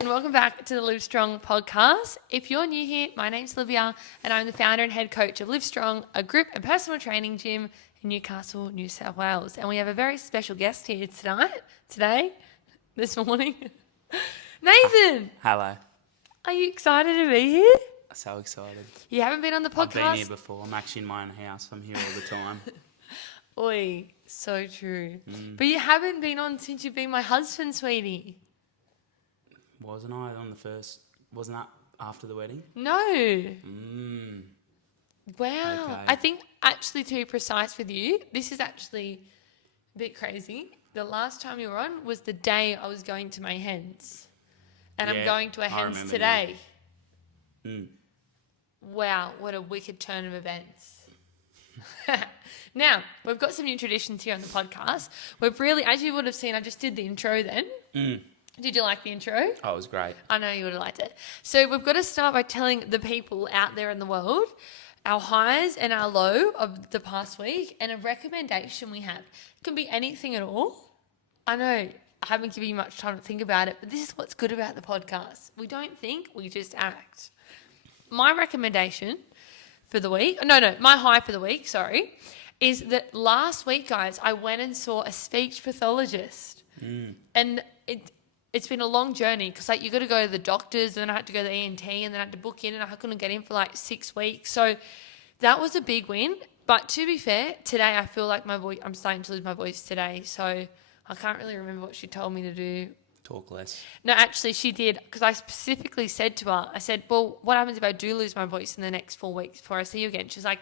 and welcome back to the Live Strong podcast. If you're new here, my name's Livia and I'm the founder and head coach of Live Strong, a group and personal training gym in Newcastle, New South Wales. And we have a very special guest here this morning. Nathan! Hello. Are you excited to be here? So excited. You haven't been on the podcast? I've been here before. I'm actually in my own house. I'm here all the time. Oi, so true. But you haven't been on since you've been my husband, sweetie. Wasn't I on the first? Wasn't that after the wedding? No. Wow. Okay. I think actually, to be precise with you, this is actually a bit crazy. The last time you were on was the day I was going to my hens. And I'm going to a hens today. Wow, what a wicked turn of events. Now, we've got some new traditions here on the podcast. We've really, as you would have seen, I just did the intro then. Did you like the intro? Oh, it was great. I know you would have liked it. So we've got to start by telling the people out there in the world our highs and our low of the past week and a recommendation we have. It can be anything at all. I know I haven't given you much time to think about it, but this is what's good about the podcast. We don't think, we just act. My recommendation for the week, my high for the week, is that last week, guys, I went and saw a speech pathologist. And it's been a long journey because you got to go to the doctors and then I had to go to the ENT and then I had to book in and I couldn't get in for 6 weeks. So that was a big win. But to be fair, today I feel like I'm starting to lose my voice today. So I can't really remember what she told me to do. Talk less. No, actually she did, because I specifically said to her, I said, well, what happens if I do lose my voice in the next 4 weeks before I see you again? She's like,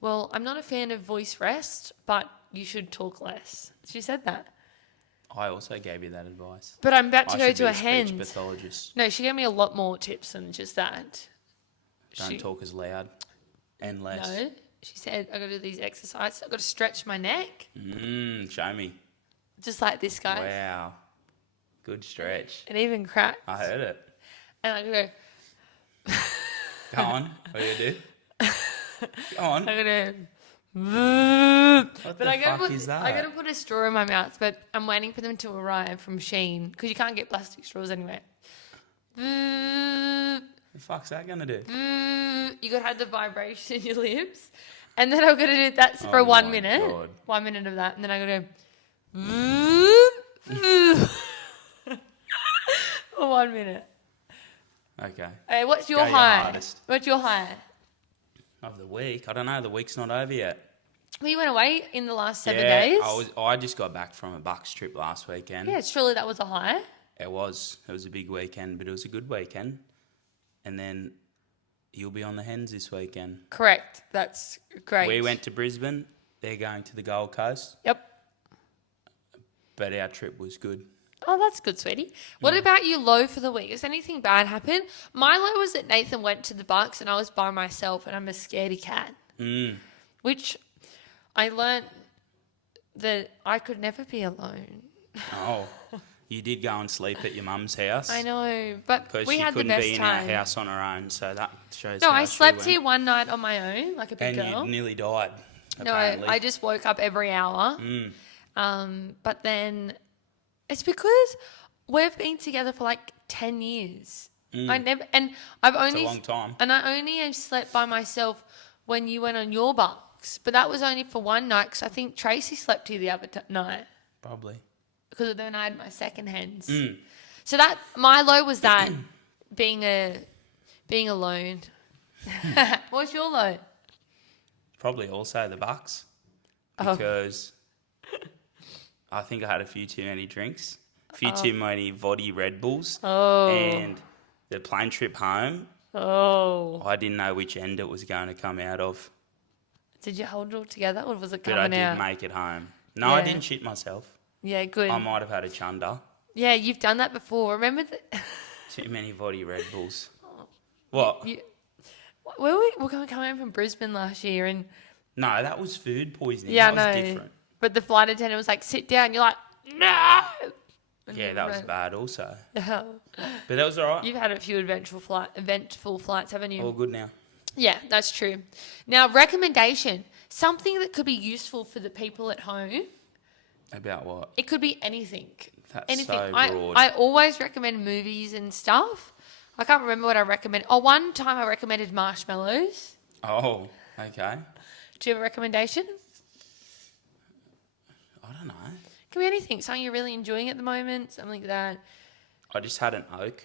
well, I'm not a fan of voice rest, but you should talk less. She said that. I also gave you that advice. But I'm about to go should to be a hens. speech pathologist. No, she gave me a lot more tips than just that. Don't talk as loud and less. No, she said I got to do these exercises. I got to stretch my neck. Show me. Just like this, guys. Wow. Good stretch. And even crack. I heard it. And I go. Go on. What do you do? Go on. I gotta. What the fuck is that? I gotta put a straw in my mouth, but I'm waiting for them to arrive from Shein because you can't get plastic straws anyway. The fuck's that gonna do? You gotta have the vibration in your lips, and then I'm gonna do that for 1 minute. God. 1 minute of that, and then I gotta. For 1 minute. Okay. Hey, what's your Go your high? hardest. What's your high? Of the week? I don't know. The week's not over yet. Well, you went away in the last 7 days. I just got back from a Bucks trip last weekend. Yeah, surely that was a high. It was. It was a big weekend, but it was a good weekend. And then you'll be on the hens this weekend. Correct. That's great. We went to Brisbane. They're going to the Gold Coast. Yep. But our trip was good. Oh, that's good, sweetie. What about you low for the week? Has anything bad happened? My low was that Nathan went to the Bucks and I was by myself and I'm a scaredy cat. Which I learnt that I could never be alone. Oh, you did go and sleep at your mum's house. I know, but Because we she had the couldn't best be in time. our house on her own, so that shows No, how I she slept went. here one night on my own, like a big And girl. you nearly died, No, apparently. I just woke up every hour. But then it's because we've been together for 10 years. I've only a long time. And I only have slept by myself when you went on your Bucks. But that was only for one night because I think Tracy slept here the other night. Probably. Because then I had my second hens. So that my low was that being alone. What's your low? Probably also the Bucks. Because I think I had a few too many drinks. A few too many voddy Red Bulls. And the plane trip home, I didn't know which end it was going to come out of. Did you hold it all together or was it But coming I out? did make it home. No, I didn't shit myself. Yeah, good. I might have had a chunder. Yeah, you've done that before. Remember that? Too many voddy Red Bulls. What? We're going to come home from Brisbane last year and... No, that was food poisoning. Yeah, that was no. different. But the flight attendant was like, sit down. You're like, no! Yeah, that was bad also. Yeah. But that was all right. You've had a few eventful flights, haven't you? All good now. Yeah, that's true. Now, recommendation. Something that could be useful for the people at home. About what? It could be anything. That's anything. so broad. I always recommend movies and stuff. I can't remember what I recommend. Oh, one time I recommended marshmallows. Oh, okay. Do you have a recommendation? I don't know. Can be anything. Something you're really enjoying at the moment. Something like that. I just had an Oak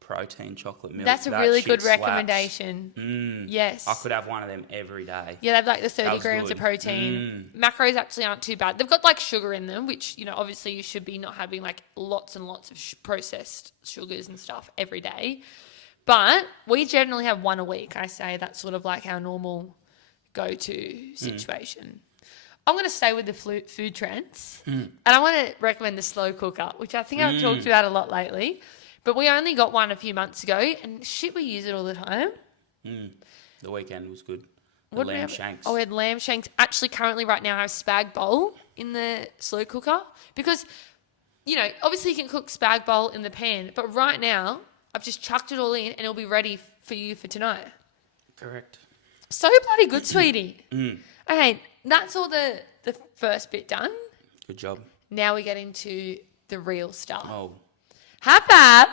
protein chocolate milk. That's a That really shit good slaps. recommendation. Yes. I could have one of them every day. Yeah, they have like the That 30 was grams good. of protein. Macros actually aren't too bad. They've got like sugar in them, which, obviously you should be not having like lots and lots of processed sugars and stuff every day. But we generally have one a week. I say that's sort of like our normal go-to situation. I'm going to stay with the food trends. And I want to recommend the slow cooker, which I think I've talked about a lot lately. But we only got one a few months ago, and shit, we use it all the time. The weekend was good. What did we Lamb have? shanks. Oh, we had lamb shanks. Actually, currently right now I have spag bowl in the slow cooker because, obviously you can cook spag bowl in the pan, but right now I've just chucked it all in and it'll be ready for you for tonight. Correct. So bloody good, sweetie. Okay, that's all the first bit done. Good job. Now we get into the real stuff. Oh. Hap.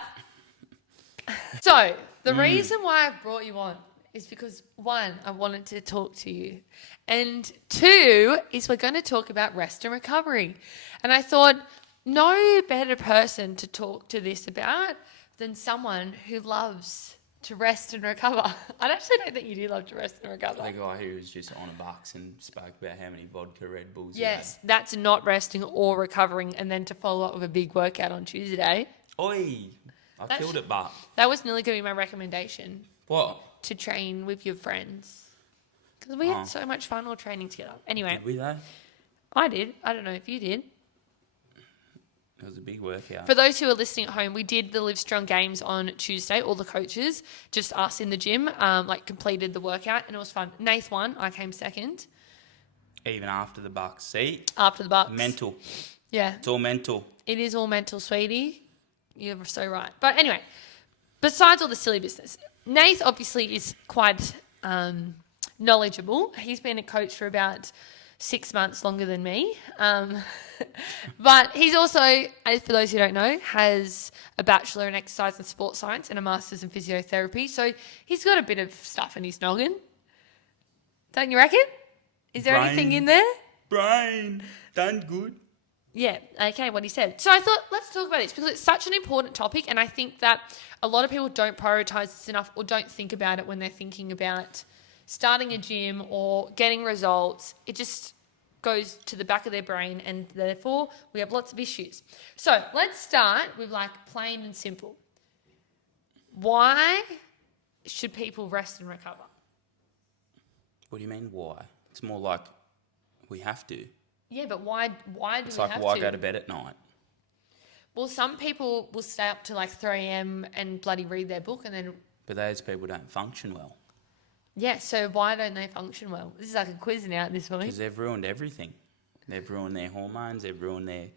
So, the reason why I've brought you on is because, one, I wanted to talk to you. And two, is we're going to talk about rest and recovery. And I thought, no better person to talk to this about than someone who loves to rest and recover. I actually don't think you do love to rest and recover. The guy who was just on a bucks and spoke about how many vodka Red Bulls Yes, that's not resting or recovering, and then to follow up with a big workout on Tuesday. Oi! I killed it, but... That was nearly going to be my recommendation. What? To train with your friends. Because we had so much fun all training together. Anyway. Did we though? I did. I don't know if you did. It was a big workout. For those who are listening at home, we did the Live Strong Games on Tuesday. All the coaches, just us in the gym, completed the workout, and it was fun. Nath won. I came second. Even after the bucks. See? After the Bucks. Mental. Yeah. It's all mental. It is all mental, sweetie. You're so right. But anyway, besides all the silly business, Nath obviously is quite knowledgeable. He's been a coach for about 6 months longer than me. But he's also, for those who don't know, has a Bachelor in Exercise and Sports Science and a Master's in Physiotherapy. So he's got a bit of stuff in his noggin. Don't you reckon? Is there anything in there? Brain. Done good. Yeah, okay, what he said. So I thought, let's talk about this because it's such an important topic, and I think that a lot of people don't prioritise this enough or don't think about it when they're thinking about starting a gym or getting results. It just goes to the back of their brain, and therefore we have lots of issues. So let's start with plain and simple. Why should people rest and recover? What do you mean, why? It's more like we have to. Yeah, but why do we have to? It's like, why go to bed at night? Well, some people will stay up to 3 a.m. and bloody read their book and then... But those people don't function well. Yeah, so why don't they function well? This is like a quiz now at this point. Because they've ruined everything. They've ruined their hormones, they've ruined their...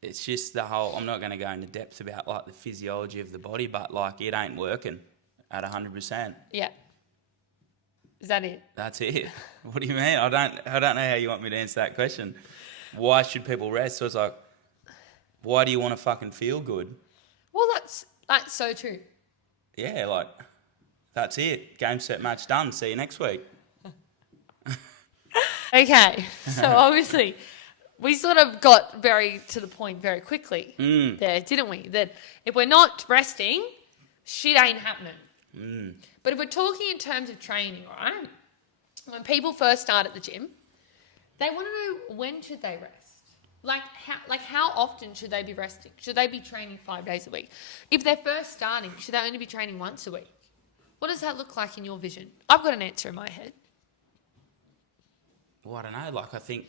it's just the whole... I'm not going to go into depth about, the physiology of the body, but, it ain't working at 100%. Yeah. Is that it? That's it. What do you mean? I don't know how you want me to answer that question. Why should people rest? So it's like, why do you want to fucking feel good? Well, that's so true. Yeah, that's it. Game, set, match, done. See you next week. Okay, so obviously we sort of got very to the point very quickly there, didn't we? That if we're not resting, shit ain't happening. But if we're talking in terms of training, right? When people first start at the gym, they want to know when should they rest. How often should they be resting? Should they be training 5 days a week? If they're first starting, should they only be training once a week? What does that look like in your vision? I've got an answer in my head. Well, I don't know. I think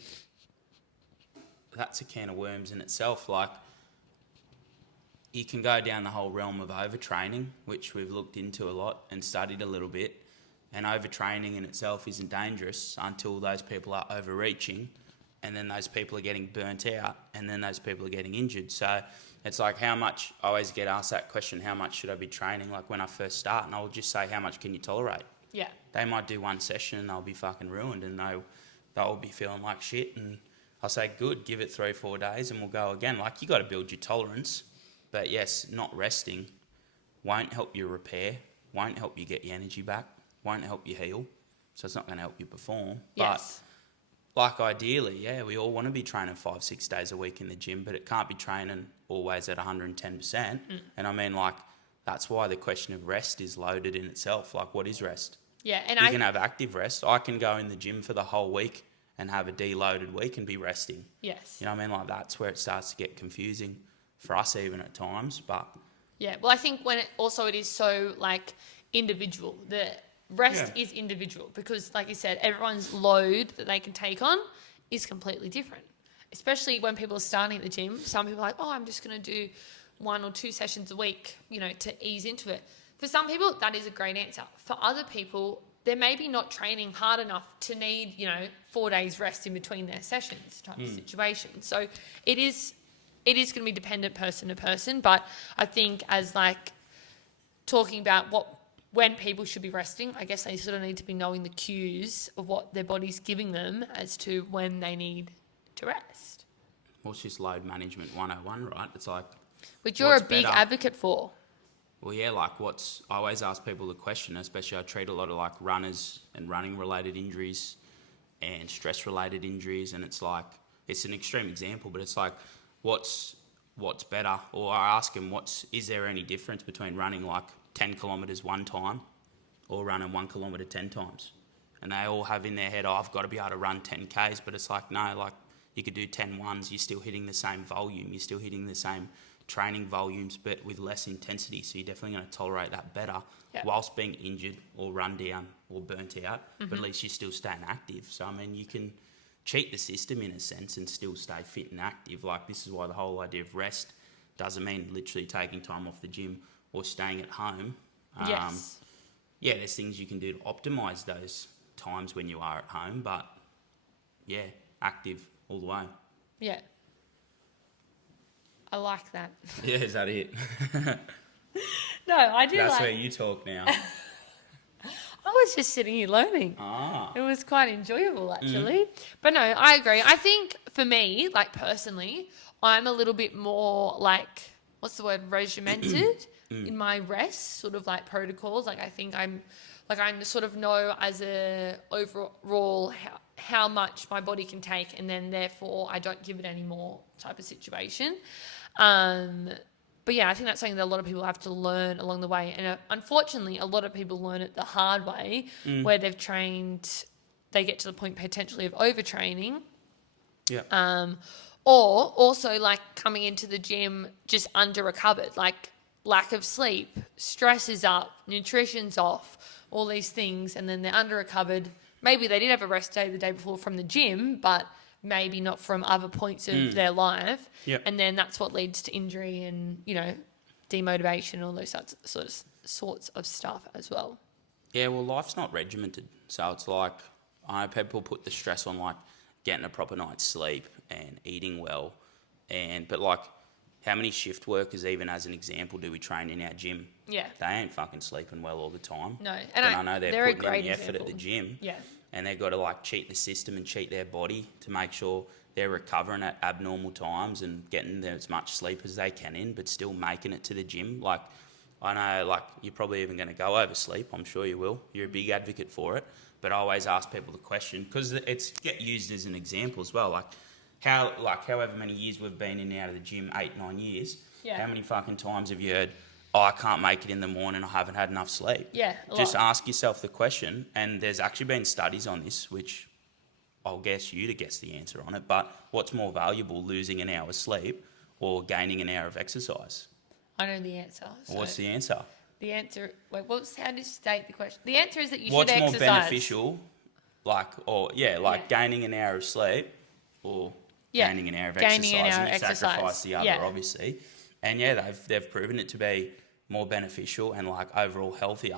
that's a can of worms in itself. You can go down the whole realm of overtraining, which we've looked into a lot and studied a little bit. And overtraining in itself isn't dangerous until those people are overreaching, and then those people are getting burnt out, and then those people are getting injured. So it's how much, I always get asked that question, how much should I be training? When I first start, and I'll just say, how much can you tolerate? Yeah. They might do one session and they'll be fucking ruined, and they'll be feeling like shit, and I'll say, good, give it 3-4 days and we'll go again. Like, you got to build your tolerance. But yes, not resting won't help you repair, won't help you get your energy back, won't help you heal. So it's not going to help you perform. Yes. But like ideally, yeah, we all want to be training 5-6 days a week in the gym, but it can't be training always at 110%. And I mean, like, that's why the question of rest is loaded in itself. Like, what is rest? Yeah, and You can have active rest. I can go in the gym for the whole week and have a deloaded week and be resting. Yes. You know what I mean? Like, that's where it starts to get confusing for us even at times. But yeah, well, I think when it is so like individual. The rest is individual because, like you said, everyone's load that they can take on is completely different. Especially when people are starting at the gym. Some people are like, oh, I'm just going to do 1 or 2 sessions a week, to ease into it. For some people, that is a great answer. For other people, they're maybe not training hard enough to need, 4 days rest in between their sessions type of situation. So it is going to be dependent person to person. But I think as like talking about when people should be resting, I guess they sort of need to be knowing the cues of what their body's giving them as to when they need to rest. well, it's just load management 101, right? It's like, which you're a big advocate for. well, yeah, like I always ask people the question, especially I treat a lot of like runners and running related injuries and stress related injuries. And it's like, it's an extreme example, but it's like, what's better? Or I ask them, is there any difference between running like 10 kilometers one time or running 1 kilometer 10 times? And they all have in their head, oh, I've got to be able to run 10 Ks, but it's like, no, like you could do 10 ones, you're still hitting the same volume, you're still hitting the same training volumes, but with less intensity. So you're definitely going to tolerate that better whilst being injured or run down or burnt out, but at least you're still staying active. So, I mean, you can cheat the system in a sense and still stay fit and active. Like, this is why the whole idea of rest doesn't mean literally taking time off the gym or staying at home. Yes. Yeah, there's things you can do to optimise those times when you are at home, but yeah, active all the way. Yeah. I like that. Yeah, is that it? No, I do. That's where you talk now. I was just sitting here learning. It was quite enjoyable, actually. But no, I agree. I think for me, like personally, I'm a little bit more like, what's the word, regimented in my rest, sort of like protocols. Like I think I sort of know as a overall how much my body can take, and then therefore I don't give it any more type of situation. But yeah, I think that's something that a lot of people have to learn along the way. And unfortunately, a lot of people learn it the hard way, where they've trained, they get to the point potentially of overtraining. Yeah. Or also like coming into the gym just under recovered, like lack of sleep, stress is up, nutrition's off, all these things. And then they're under recovered. Maybe they did have a rest day the day before from the gym, but maybe not from other points of their life. Yep. And then that's what leads to injury and, demotivation, all those sorts of stuff as well. Yeah, well, life's not regimented. So it's like, I know people put the stress on like getting a proper night's sleep and eating well. But like, how many shift workers, even as an example, do we train in our gym? Yeah. They ain't fucking sleeping well all the time. No. And I know they're putting in the effort example. at the gym. Yeah. And they've got to like cheat the system and cheat their body to make sure they're recovering at abnormal times and getting as much sleep as they can in, but still making it to the gym. Like, I know, like, you're probably even going to go oversleep. I'm sure you will. You're a big advocate for it. But I always ask people the question, because it's get used as an example as well. However many years we've been in and out of the gym, 8-9 years. Yeah. How many fucking times have you heard, oh, I can't make it in the morning, I haven't had enough sleep? Yeah, Just ask yourself the question, and there's actually been studies on this, which I'll guess you to guess the answer on it, but what's more valuable, losing an hour's sleep or gaining an hour of exercise? I know the answer. So What's the answer? The answer, how do you state the question? The answer is that you What's should more exercise. beneficial, gaining an hour of sleep or gaining an hour of exercise? And you sacrifice the other, obviously. And yeah, they've proven it to be more beneficial and like overall healthier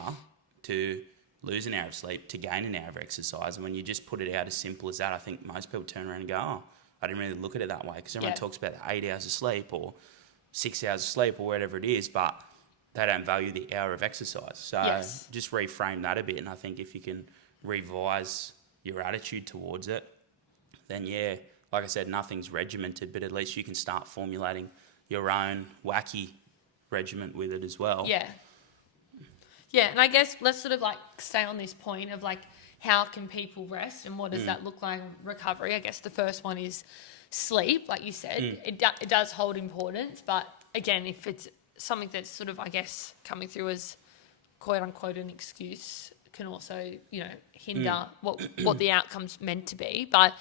to lose an hour of sleep to gain an hour of exercise. And when you just put it out as simple as that, I think most people turn around and go, oh, I didn't really look at it that way, because everyone talks about 8 hours of sleep or 6 hours of sleep or whatever it is, but they don't value the hour of exercise. So just reframe that a bit. And I think if you can revise your attitude towards it, then like I said, nothing's regimented, but at least you can start formulating your own wacky regiment with it as well. Yeah. Yeah, and I guess let's sort of like stay on this point of like how can people rest and what does that look like in recovery. I guess the first one is sleep, like you said. It does hold importance, but again, if it's something that's sort of, I guess, coming through as quote unquote an excuse, can also, hinder what the outcome's meant to be. But,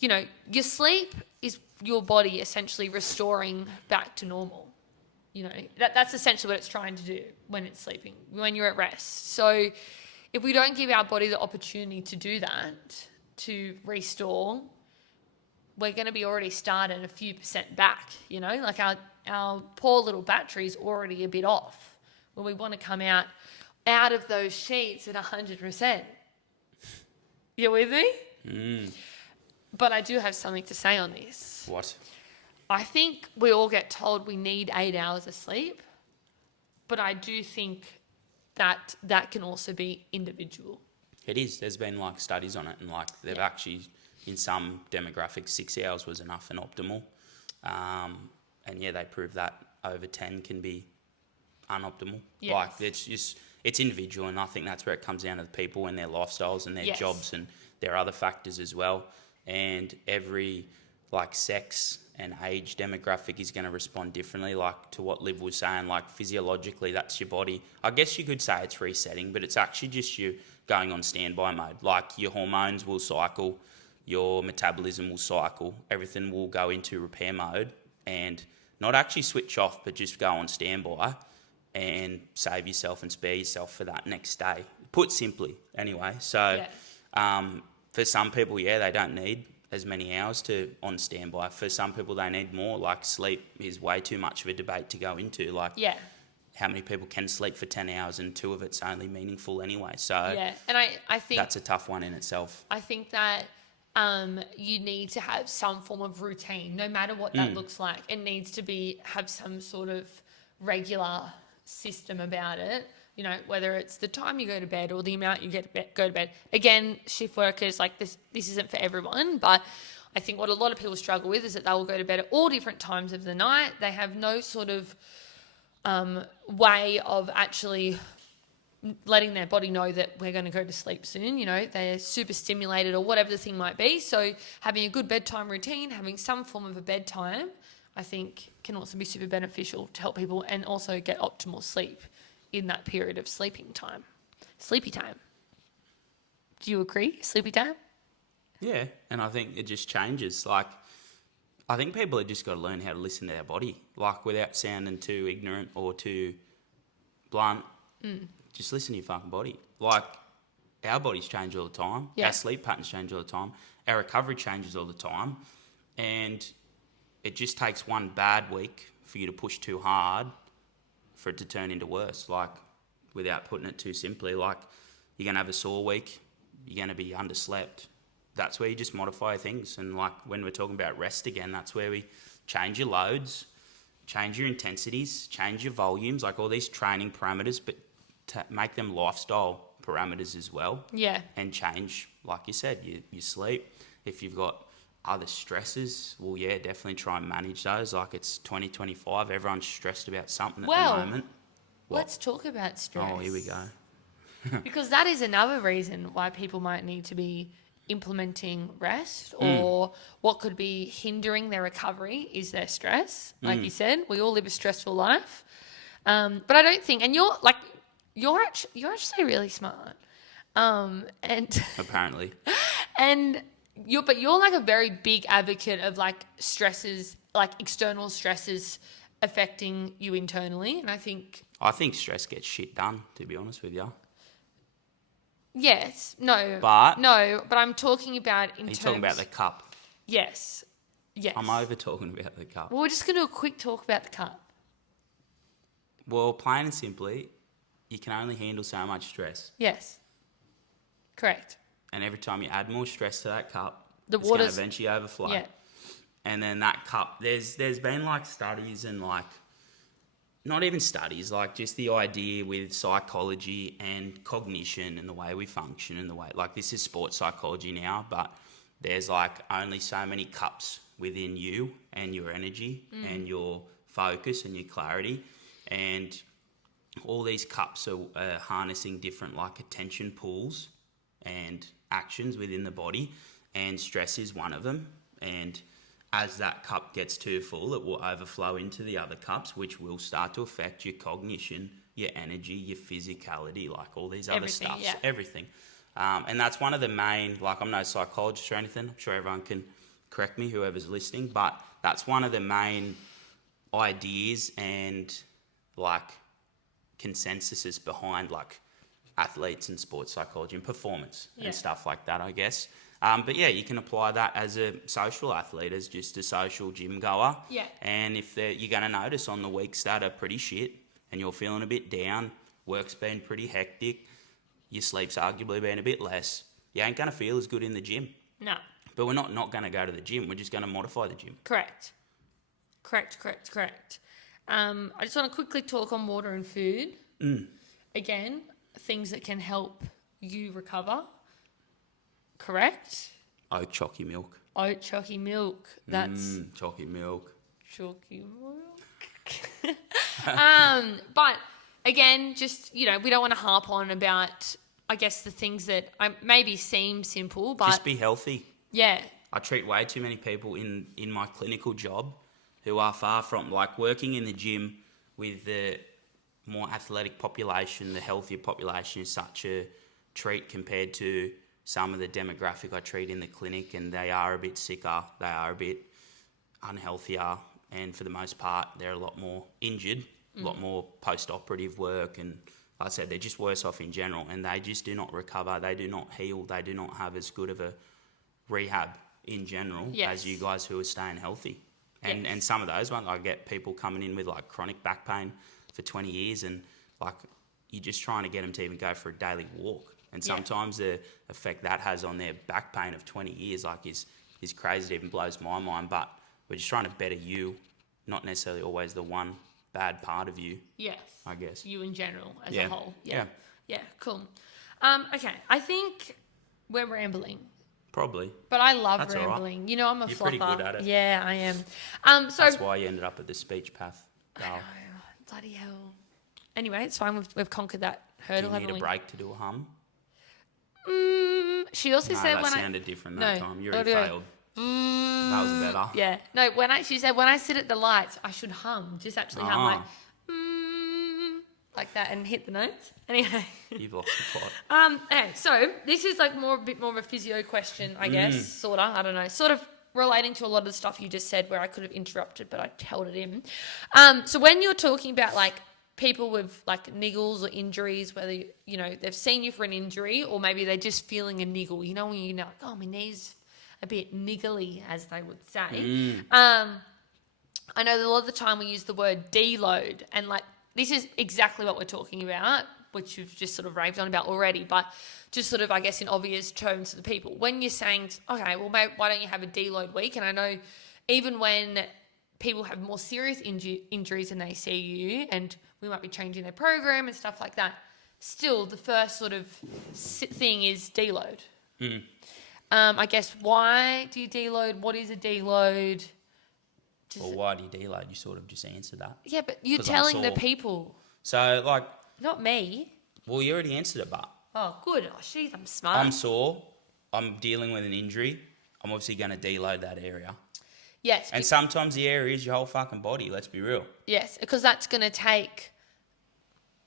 your sleep is your body essentially restoring back to normal. That's essentially what it's trying to do when it's sleeping, when you're at rest. So if we don't give our body the opportunity to do that, to restore, we're going to be already started a few percent back, like our poor little battery's already a bit off when we want to come out of those sheets at 100%. You with me? But I do have something to say on this. What? I think we all get told we need 8 hours of sleep, but I do think that can also be individual. It is. There's been like studies on it, and like they've actually, in some demographics, 6 hours was enough and optimal. And yeah, they proved that over 10 can be unoptimal. Yes. Like it's individual, and I think that's where it comes down to the people and their lifestyles and their jobs and their other factors as well. And every like sex and age demographic is going to respond differently, like to what Liv was saying, like physiologically that's your body. I guess you could say it's resetting, but it's actually just you going on standby mode. Like your hormones will cycle, your metabolism will cycle, everything will go into repair mode and not actually switch off, but just go on standby and save yourself and spare yourself for that next day. Put simply, anyway. So for some people, they don't need as many hours on standby. For some people, they need more. Like sleep is way too much of a debate to go into. Like, how many people can sleep for 10 hours and 2 of it's only meaningful anyway? So and I think that's a tough one in itself. I think that you need to have some form of routine, no matter what that looks like. It needs to have some sort of regular system about it. Whether it's the time you go to bed or the amount you go to bed. Again, shift workers, like this isn't for everyone, but I think what a lot of people struggle with is that they will go to bed at all different times of the night. They have no sort of way of actually letting their body know that we're going to go to sleep soon. They're super stimulated or whatever the thing might be. So having a good bedtime routine, having some form of a bedtime, I think can also be super beneficial to help people and also get optimal sleep in that period of sleepy time. Do you agree? Sleepy time? Yeah, and I think it just changes. Like, I think people have just got to learn how to listen to their body, like without sounding too ignorant or too blunt. Just listen to your fucking body. Like, our bodies change all the time. Yeah. Our sleep patterns change all the time. Our recovery changes all the time. And it just takes one bad week for you to push too hard for it to turn into worse. Like, without putting it too simply, like you're going to have a sore week, you're going to be underslept. That's where you just modify things. And like when we're talking about rest again, that's where we change your loads, change your intensities, change your volumes, like all these training parameters, but to make them lifestyle parameters as well. Yeah. And change, like you said, your sleep. If you've got other stresses, well, yeah, definitely try and manage those. Like it's 2025, everyone's stressed about something at the moment. Let's talk about stress. Oh, here we go. Because that is another reason why people might need to be implementing rest, or what could be hindering their recovery is their stress. Like you said, we all live a stressful life. But I don't think, and you're actually really smart. And Apparently. and you're like a very big advocate of like stresses, like external stresses affecting you internally. And I think stress gets shit done, to be honest with you. Yes. No. But I'm talking about in you're terms... talking about the cup. Yes. I'm over talking about the cup. Well, we're just going to do a quick talk about the cup. Well, plain and simply, you can only handle so much stress. Yes. Correct. And every time you add more stress to that cup, it's going to eventually overflow. Yeah. And then that cup, there's been like studies and like, not even studies, like just the idea with psychology and cognition and the way we function and the way, like this is sports psychology now, but there's like only so many cups within you and your energy and your focus and your clarity, and all these cups are harnessing different like attention pools and actions within the body, and stress is one of them. And as that cup gets too full, it will overflow into the other cups, which will start to affect your cognition, your energy, your physicality, like all these other Everything, stuff, yeah. everything. And that's one of the main, like I'm no psychologist or anything, I'm sure everyone can correct me, whoever's listening, but that's one of the main ideas and like consensuses behind like athletes and sports psychology and performance and stuff like that, I guess. But yeah, you can apply that as a social athlete, as just a social gym goer. Yeah. And if you're going to notice on the weeks that are pretty shit and you're feeling a bit down, work's been pretty hectic, your sleep's arguably been a bit less, you ain't going to feel as good in the gym. No. But we're not going to go to the gym. We're just going to modify the gym. Correct. I just want to quickly talk on water and food. Again, things that can help you recover. Correct? Oat chalky milk. Oat chalky milk. That's Chalky milk. chalky milk. But again, just, we don't want to harp on about, I guess, the things that maybe seem simple, but Just be healthy. yeah. I treat way too many people in my clinical job who are far from, like, working in the gym with the more athletic population, the healthier population is such a treat compared to some of the demographic I treat in the clinic, and they are a bit sicker, they are a bit unhealthier, and for the most part, they're a lot more injured, a lot more post-operative work, and like I said, they're just worse off in general, and they just do not recover, they do not heal, they do not have as good of a rehab in general as you guys who are staying healthy. And some of those ones, I get people coming in with like chronic back pain for 20 years, and like you're just trying to get them to even go for a daily walk. And sometimes the effect that has on their back pain of 20 years like is crazy. It even blows my mind. But we're just trying to better you, not necessarily always the one bad part of you. Yes. I guess. You in general as a whole. Yeah. Yeah, cool. Okay, I think we're rambling. Probably. But I love That's all right. rambling. You know, I'm a You're flopper. pretty good at it. Yeah, I am. So That's why you ended up at the speech path. I know, bloody hell. Anyway, it's fine. We've conquered that Do hurdle, you need haven't a we? break to do a hum? She also No, said that when sounded different that time. You already audio. failed. That was better. Yeah. No, she said when I sit at the lights, I should hum. Just actually hum like that and hit the notes. Anyway. You've lost the plot. Okay, so this is like a bit more of a physio question, I guess, sorta. I don't know, sort of relating to a lot of the stuff you just said, where I could have interrupted, but I held it in. So when you're talking about like people with like niggles or injuries, whether they've seen you for an injury or maybe they're just feeling a niggle, when like, oh, my knee's a bit niggly, as they would say. I know that a lot of the time we use the word deload, and like this is exactly what we're talking about, which you've just sort of raved on about already, but just sort of, I guess, in obvious terms to the people. When you're saying, okay, well, mate, why don't you have a deload week? And I know even when people have more serious injuries and they see you, and we might be changing their program and stuff like that, still the first sort of thing is deload. I guess, why do you deload? What is a deload? Well, why do you deload? You sort of just answered that. Yeah, but you're telling the people. So, like... Not me. Well, you already answered it, but... Oh, good. Oh, jeez, I'm smart. I'm sore. I'm dealing with an injury. I'm obviously going to deload that area. Yes. And sometimes the area is your whole fucking body, let's be real. Yes, because that's going to take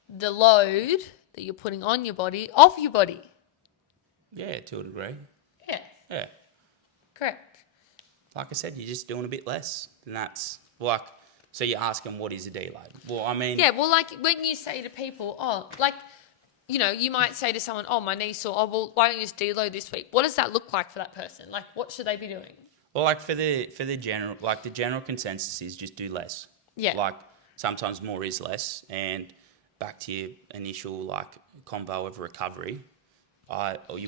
the load that you're putting on your body off your body. Yeah, to a degree. Yeah. Yeah. Correct. Like I said, you're just doing a bit less. And that's like, so you're asking what is a deload? Well, I mean... Yeah, well, like when you say to people, oh, like, you might say to someone, oh, my knee's sore. Oh, well, why don't you just deload this week? What does that look like for that person? Like, what should they be doing? Well, like for the general, like the general consensus is just do less. Yeah. Like sometimes more is less. And back to your initial like convo of recovery,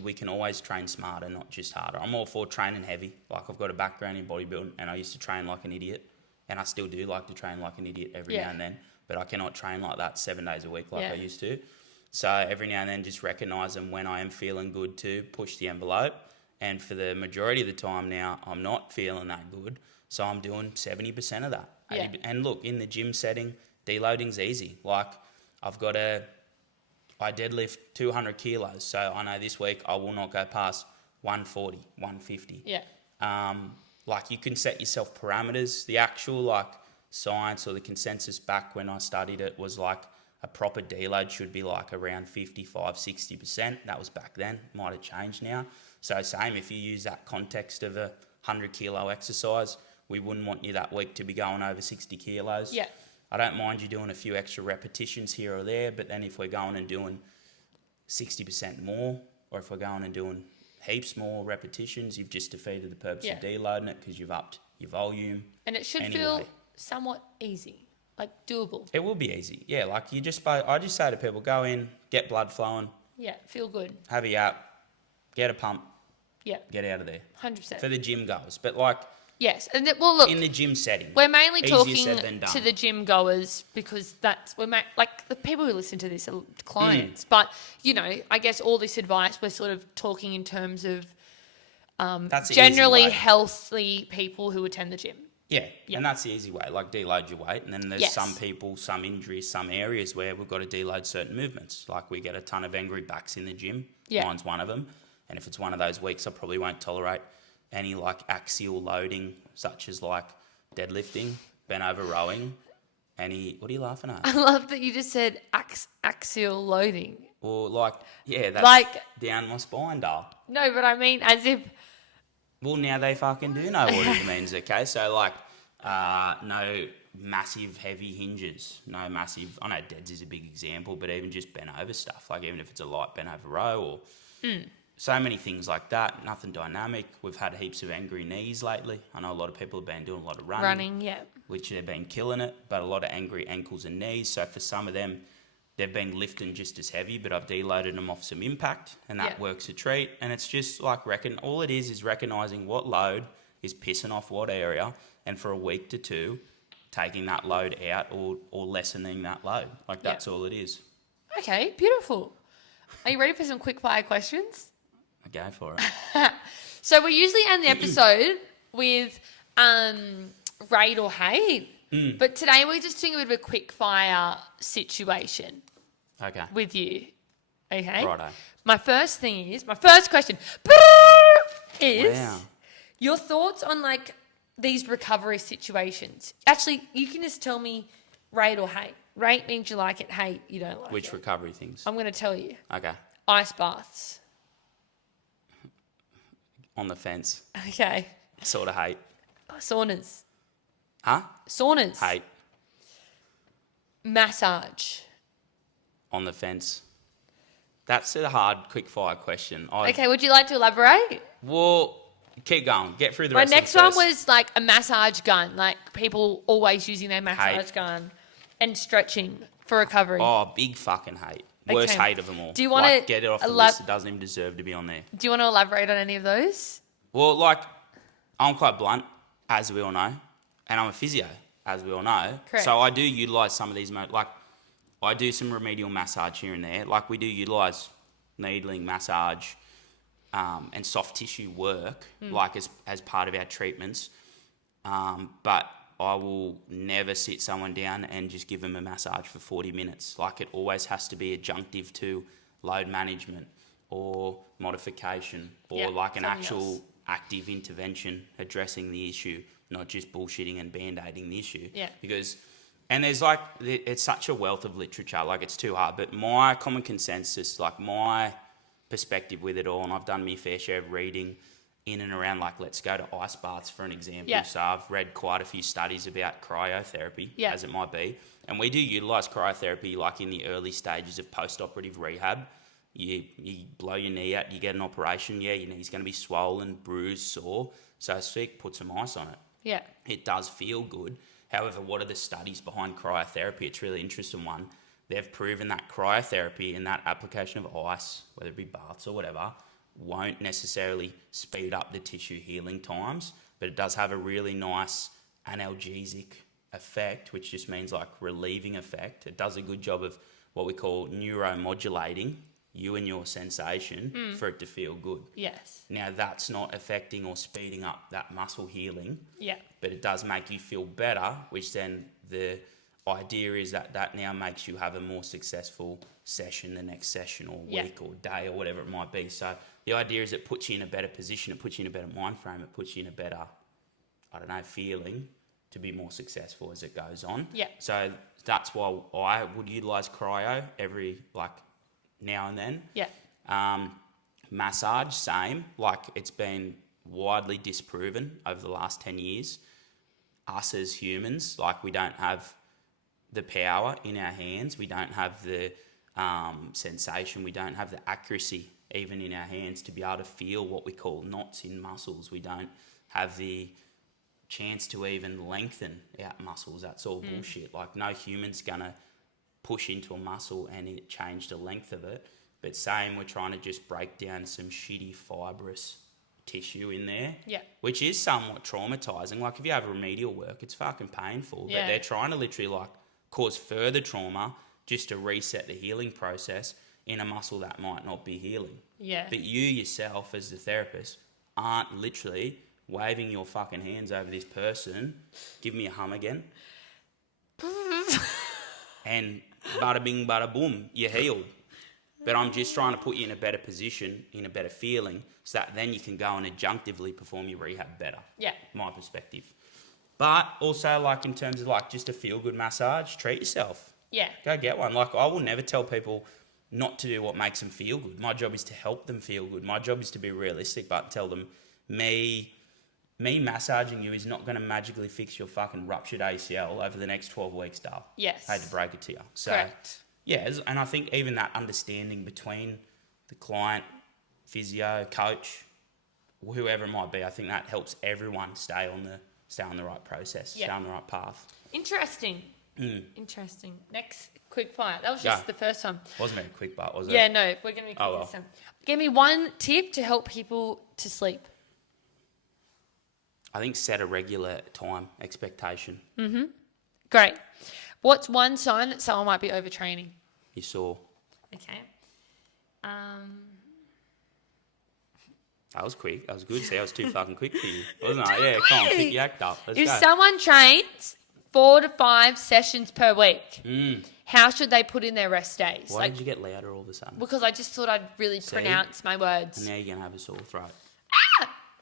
we can always train smarter, not just harder. I'm all for training heavy. Like I've got a background in bodybuilding, and I used to train like an idiot, and I still do like to train like an idiot every now and then. But I cannot train like that 7 days a week like I used to. So every now and then, just recognising when I am feeling good to push the envelope, And for the majority of the time now, I'm not feeling that good. So I'm doing 70% of that. Yeah. And look, in the gym setting, deloading's easy. Like I deadlift 200 kilos. So I know this week I will not go past 140, 150. Yeah. Like you can set yourself parameters. The actual like science or the consensus back when I studied it was like a proper deload should be like around 55, 60%. That was back then. Might have changed now. So same if you use that context of a 100 kilo exercise, we wouldn't want you that week to be going over 60 kilos. Yeah. I don't mind you doing a few extra repetitions here or there, but then if we're going and doing 60% more, or if we're going and doing heaps more repetitions, you've just defeated the purpose of deloading it because you've upped your volume. And it should feel somewhat easy, like doable. It will be easy. Yeah, like I just say to people, go in, get blood flowing. Yeah, feel good. Have a yap, get a pump. Yeah. Get out of there. 100%. For the gym goers. But like... Yes. And well, look... In the gym setting. We're mainly talking to the gym goers because like the people who listen to this are clients. But, you know, I guess all this advice, we're sort of talking in terms of generally healthy people who attend the gym. Yeah, and that's the easy way, like deload your weight. And then there's some people, some injuries, some areas where we've got to deload certain movements. Like we get a ton of angry backs in the gym. Yeah. Mine's one of them. And if it's one of those weeks, I probably won't tolerate any like axial loading, such as like deadlifting, bent over rowing, what are you laughing at? I love that you just said axial loading. Or like, that's like, down my spine, doll. No, but I mean as if... Well, now they fucking do know what it means, okay? So like, no massive heavy hinges, no massive, I know deads is a big example, but even just bent over stuff, like even if it's a light bent over row or... So many things like that, nothing dynamic. We've had heaps of angry knees lately. I know a lot of people have been doing a lot of running, which they've been killing it, but a lot of angry ankles and knees. So for some of them, they've been lifting just as heavy, but I've deloaded them off some impact, and that works a treat. And it's just like all it is recognising what load is pissing off what area, and for a week to two, taking that load out or lessening that load. Like that's all it is. Okay, beautiful. Are you ready for some quick fire questions? Go for it. So we usually end the episode with rate or hate, but today we're just doing a bit of a quick fire situation. Okay. With you, okay? Righto. My first question is your thoughts on like these recovery situations. Actually, you can just tell me rate or hate. Rate means you like it. Hate, you don't like it. Which recovery things? I'm going to tell you. Okay. Ice baths. On the fence. Okay. Sort of hate. Saunas. Huh? Saunas. Hate. Massage. On the fence. That's a hard, quick fire question. Okay, would you like to elaborate? Well, keep going. Get through the My rest of next one was like a massage gun, like people always using their massage gun and stretching for recovery. Oh, big fucking hate. Worst hate of them all. Do you want to get it off the list? It doesn't even deserve to be on there. Do you want to elaborate on any of those? Well, like, I'm quite blunt, as we all know, and I'm a physio, as we all know. Correct. So I do utilise some of these, like, I do some remedial massage here and there. Like, we do utilise needling, massage, and soft tissue work, like as part of our treatments. But I will never sit someone down and just give them a massage for 40 minutes. Like it always has to be adjunctive to load management or modification or like an actual active intervention addressing the issue, not just bullshitting and band-aiding the issue. Yeah. And there's like, it's such a wealth of literature, like it's too hard. But my common consensus, like my perspective with it all, and I've done my fair share of reading in and around, like, let's go to ice baths for an example. Yeah. So I've read quite a few studies about cryotherapy, as it might be. And we do utilise cryotherapy, like, in the early stages of post-operative rehab. You blow your knee out, you get an operation, your knee's going to be swollen, bruised, sore. So sick, put some ice on it. Yeah. It does feel good. However, what are the studies behind cryotherapy? It's a really interesting one. They've proven that cryotherapy and that application of ice, whether it be baths or whatever, won't necessarily speed up the tissue healing times, but it does have a really nice analgesic effect, which just means like relieving effect. It does a good job of what we call neuromodulating you and your sensation for it to feel good. Yes. Now, that's not affecting or speeding up that muscle healing. Yeah. But it does make you feel better, which then the idea is that now makes you have a more successful session the next session or week or day or whatever it might be. So the idea is it puts you in a better position, it puts you in a better mind frame, it puts you in a better, I don't know, feeling to be more successful as it goes on. Yeah. So that's why I would utilise cryo every, like, now and then. Yeah. Massage, same. Like, it's been widely disproven over the last 10 years. Us as humans, like, we don't have the power in our hands. We don't have the sensation. We don't have the accuracy even in our hands to be able to feel what we call knots in muscles. We don't have the chance to even lengthen out muscles. That's all bullshit. Like, no human's gonna push into a muscle and it change the length of it. But same, we're trying to just break down some shitty fibrous tissue in there, which is somewhat traumatizing. Like, if you have remedial work, it's fucking painful. But they're trying to literally, like, cause further trauma just to reset the healing process in a muscle that might not be healing. Yeah. But you yourself, as the therapist, aren't literally waving your fucking hands over this person. Give me a hum again. And bada bing, bada boom, you're healed. But I'm just trying to put you in a better position, in a better feeling, so that then you can go and adjunctively perform your rehab better. Yeah. My perspective. But also, like, in terms of, like, just a feel-good massage, treat yourself. Yeah. Go get one. Like, I will never tell people not to do what makes them feel good. My job is to help them feel good. My job is to be realistic, but tell them, me massaging you is not going to magically fix your fucking ruptured ACL over the next 12 weeks, Dale. Yes. I hate to break it to you. So, correct. yeah, and I think even that understanding between the client, physio, coach, whoever it might be, I think that helps everyone stay on the right process, stay on the right path. Interesting. Interesting. Next, quick fire. That was just the first one. Wasn't very quick, but was it? Yeah, no, we're going to be quick this time. Give me one tip to help people to sleep. I think set a regular time expectation. Great. What's one sign that someone might be overtraining? You saw. Okay. That was quick. That was good. See, I was too fucking quick for you, wasn't I? Yeah, come on, pick your act up. Let's if go. someone trains 4 to 5 sessions per week, how should they put in their rest days? Why did you get louder all of a sudden? Because I just thought I'd really pronounce my words. And now you're going to have a sore throat.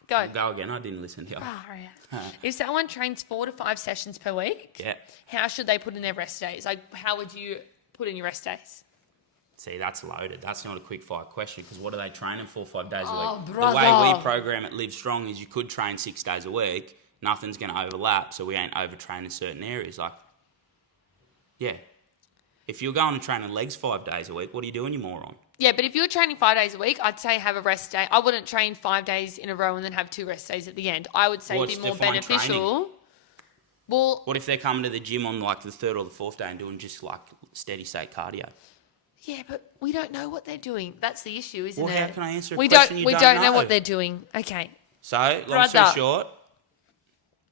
Go. Go again. I didn't listen to you. If someone trains 4 to 5 sessions per week, how should they put in their rest days? Like, how would you put in your rest days? See, that's loaded. That's not a quick fire question, because what are they training 4 or 5 days a Oh, week? brother. The way we program at Live Strong is you could train 6 days a week. Nothing's going to overlap, so we ain't overtraining certain areas. Like, yeah. If you're going and training legs 5 days a week, what are you doing, you moron? Yeah, but if you're training 5 days a week, I'd say have a rest day. I wouldn't train 5 days in a row and then have 2 rest days at the end. I would say it'd be more beneficial. Training? Well, what if they're coming to the gym on, like, the 3rd or the 4th day and doing just, like, steady state cardio? yeah, but we don't know what they're doing. That's the issue, isn't it? Well, how can I answer a we question don't, you we don't know know? what they're doing. Okay. So, long story short,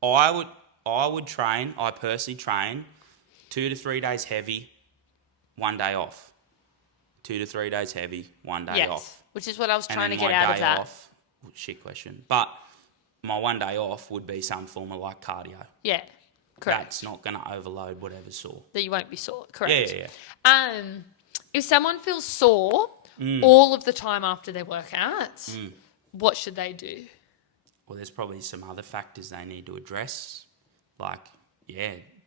I would train, I personally train 2 to 3 days heavy, 1 day off. 2 to 3 days heavy, 1 day off. Which is what I was And trying to then get my out of day that. off, shit question. But my 1 day off would be some form of, like, cardio. Yeah, correct. That's not going to overload whatever's sore. That you won't be sore, correct. Yeah. If someone feels sore all of the time after their workouts, what should they do? Well, there's probably some other factors they need to address. Like,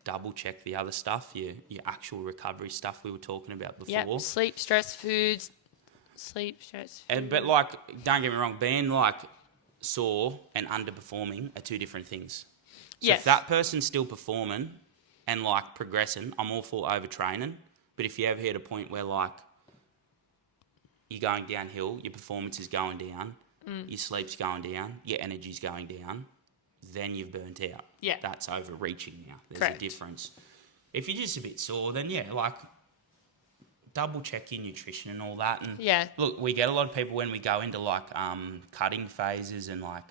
double check the other stuff, your actual recovery stuff we were talking about before. Yeah, sleep, stress, foods, But, like, don't get me wrong, being, like, sore and underperforming are 2 different things. So if that person's still performing and, like, progressing, I'm all for overtraining. But if you ever hit a point where, like, you're going downhill, your performance is going down, your sleep's going down, your energy's going down, then you've burnt out. Yeah. That's overreaching now. There's Correct. a difference. If you're just a bit sore, then, like, double check your nutrition and all that. And look, we get a lot of people when we go into, like, cutting phases and, like,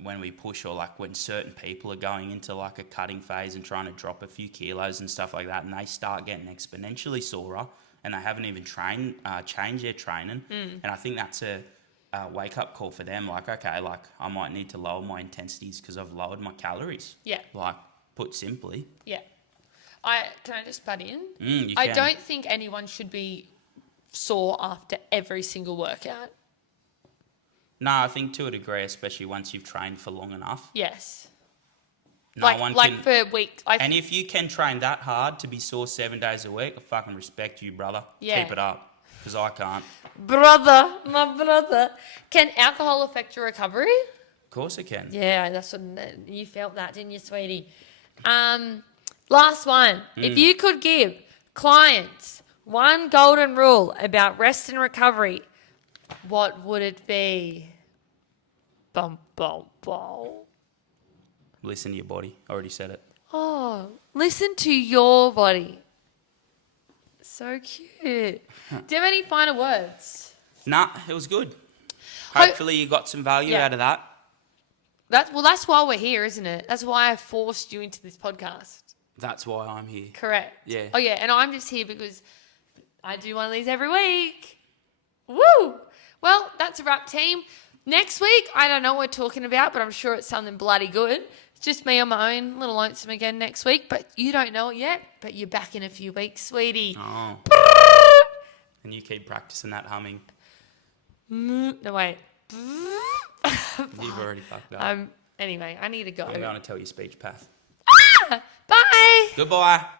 when we push, or, like, when certain people are going into, like, a cutting phase and trying to drop a few kilos and stuff like that, and they start getting exponentially sorer and they haven't even changed their training. And I think that's a wake-up call for them. Like, okay, like I might need to lower my intensities because I've lowered my calories. Yeah. Like, put simply. Yeah. Can I just butt in? You I can. don't think anyone should be sore after every single workout. No, I think to a degree, especially once you've trained for long enough. Yes. No one can. For weeks. And if you can train that hard to be sore 7 days a week, I fucking respect you, brother. Yeah. Keep it up, because I can't. My brother. Can alcohol affect your recovery? Of course it can. Yeah, that's what you felt that, didn't you, sweetie? Last one. If you could give clients one golden rule about rest and recovery, what would it be? Bum, bum, bum. Listen to your body. I already said it. Oh, listen to your body. So cute. Do you have any final words? Nah, it was good. Hopefully you got some value out of that. That's why we're here, isn't it? That's why I forced you into this podcast. That's why I'm here. Correct. Yeah. Oh, yeah, and I'm just here because I do one of these every week. Woo! Well, that's a wrap, team. Next week, I don't know what we're talking about, but I'm sure it's something bloody good. It's just me on my own, little lonesome again next week, but you don't know it yet, but you're back in a few weeks, sweetie. Oh. And you keep practicing that humming. No, wait. You've already fucked up. Anyway, I need to go. I'm going to tell your speech path. Bye! Goodbye.